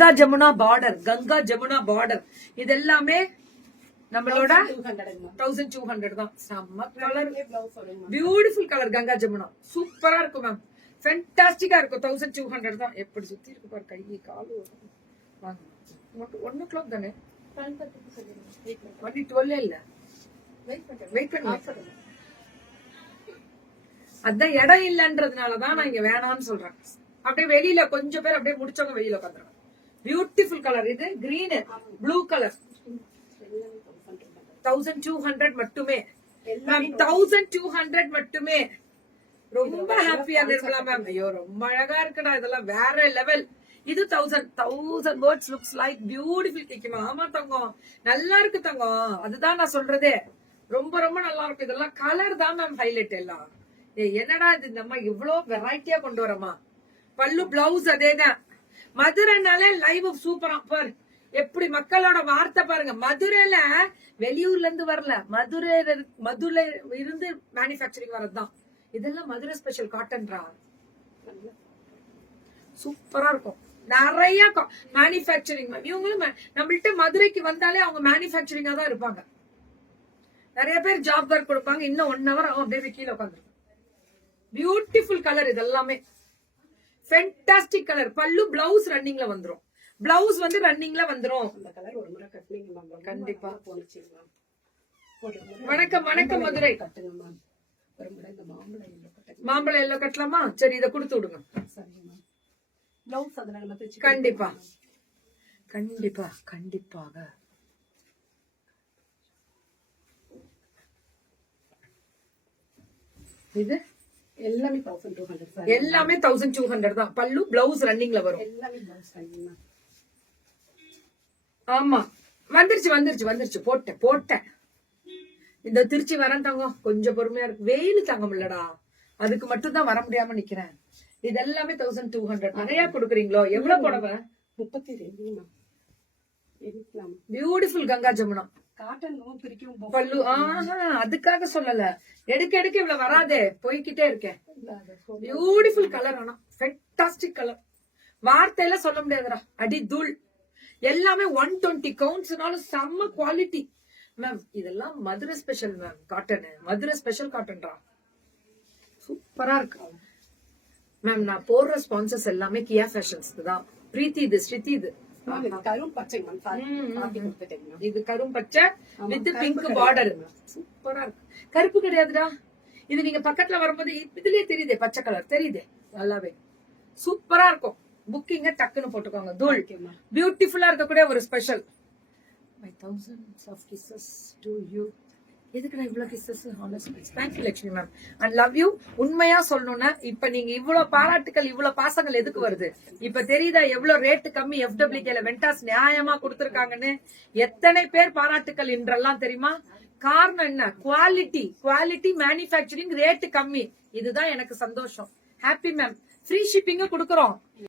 Ganga Jamuna border இது எல்லாமே நம்மளோட 1200 தான். செம்ம colour, beautiful colour. Ganga Jamuna சூப்பரா இருக்கும் மேம், ஃபென்டாஸ்டிக்கா இருக்கும். 1200 தான். எப்படி சுத்தி இருக்கு பாரு, கை காலு. 1 o'clock தானே, 12 இல்ல, வெயிட் பண்ணி. அதான் இடம் இல்லன்றதுனாலதான் நான் இங்க வேணாம்னு சொல்றேன். அப்படியே வெளியில கொஞ்சம் பேர் அப்படியே முடிச்சவங்க வெளியில உட்காந்துருக்காங்க. Beautiful colour. இது கிரீன் ப்ளூ கலர். 1200 மட்டுமே. 1200 மட்டுமே. ரொம்ப ஹாப்பியா இருக்கலாம் மேம். ஐயோ ரொம்ப அழகா இருக்குடா, இதெல்லாம் வேற லெவல். இது 1000 words looks like beautiful கேக்குமா? ஆமா தங்கம், நல்லா இருக்கு தங்கம். அதுதான் நான் சொல்றதே, ரொம்ப ரொம்ப நல்லா இருக்கு. இதெல்லாம் கலர் தான் மேம் ஹைலைட். எல்லாம் என்னடா இது, நம்ம இவ்வளவு வெரைட்டியா கொண்டு வரமா. பல்லு பிளவுஸ் அதேதான். மதுரைனாலே லைவ் சூப்பரா பாரு, எப்படி மக்களோட வார்த்தை பாருங்க. மதுரையில வெளியூர்ல இருந்து வரல, மதுரை இருந்து மேனுபேக்சரிங் வரதுதான். இதெல்லாம் மதுரை ஸ்பெஷல் காட்டன்ரா, சூப்பரா இருக்கும். நிறைய மேனுபேக்சரிங். இவங்களும் நம்மள்ட்ட மதுரைக்கு வந்தாலே அவங்க மேனுபேக்சரிங்கா தான் இருப்பாங்க. நிறைய பேர் ஜாப் ஒர்க் கொடுப்பாங்க. இன்னும் 1 hour அப்படியே கீழே உட்காந்துருக்கும். Beautiful colour. இதெல்லாமே ஃபென்டாஸ்டிக் கலர். பல்லு பிளவுஸ் ரன்னிங்ல வந்துரும். பிளவுஸ் வந்து ரன்னிங்ல வந்துரும். கண்டிப்பா. வணக்கம் வணக்கம் மதுரை. மாம்பழம் எல்லாம் கட்டலாமா? சரி, இதை கொடுத்து விடுங்க. கண்டிப்பா கண்டிப்பா கண்டிப்பாக. இது எல்லாமே 1200 தான். பல்லு பிளவுஸ் ரன்னிங்ல வரும். ஆமா, வந்துருச்சு. போட்டேன். இந்த திருச்சி வரேன் தங்கம், கொஞ்சம் பொறுமையா இருக்கு. வெயில் தாங்க முடியலடா, அதுக்கு மட்டும் தான் வர முடியாம நிக்கிறேன். இது எல்லாமே 1200. நிறைய கொடுக்குறீங்களோ? எவ்வளவு புடவை? 32. பியூட்டிஃபுல் கங்கா ஜமுனா பல்லு. அதுக்காக சொல்லல, எடுக்க இவ்வளவு வராதே, போய்கிட்டே இருக்கேன். Beautiful colour. ஆனா ஃபென்டாஸ்டிக் கலர், வார்த்தையில சொல்ல முடியாதுடா. அடி தூள். எல்லாமே 120 கவுண்ட்ஸ்னாலும் செம்ம குவாலிட்டி மேம். இதெல்லாம் Madurai special ma'am cotton. Madurai special காட்டன்டா, சூப்பரா இருக்கு மேம். நான் போடுற ஸ்பான்சர்ஸ் எல்லாமே கியா ஃபேஷன்ஸ் தான். பிரீத்தி இது, ஸ்ருதி இது. இது கரும் பச்சை வித் பிங்க் பார்டர். சூப்பரா இருக்கு. கருப்பு கிடையாதுடா. இது நீங்க பக்கத்துல வரும்போது இதுலயே தெரியுதே, பச்சை கலர் தெரியுதே நல்லாவே. சூப்பரா இருக்கும். புக்கிங்க டக்குன்னு போட்டுக்கோங்க. தூள். பியூட்டிஃபுல்லா இருக்கக்கூடிய ஒரு special. My thousands of kisses to you. எதுக்குடா இவ்வளவு kisses? Thank you Lakshmi ma'am, and love you. உண்மையா சொல்லணும்னா இப்ப நீங்க இவ்வளவு பாராட்டுக்கள், இவ்வளவு பாசங்கள் எதுக்கு வருது? இப்ப தெரியுதா எவ்வளவு ரேட்டு கம்மி FWKல வெண்டாஸ் நியாயமா கொடுத்திருக்காங்கன்னு? எத்தனை பேர் பாராட்டுக்கள் இன்றெல்லாம் தெரியுமா? காரணம் என்ன? குவாலிட்டி மேனுபேக்சரிங், ரேட்டு கம்மி. இதுதான் எனக்கு சந்தோஷம். Happy ma'am. ஃப்ரீ ஷிப்பிங்க கொடுக்கறோம்.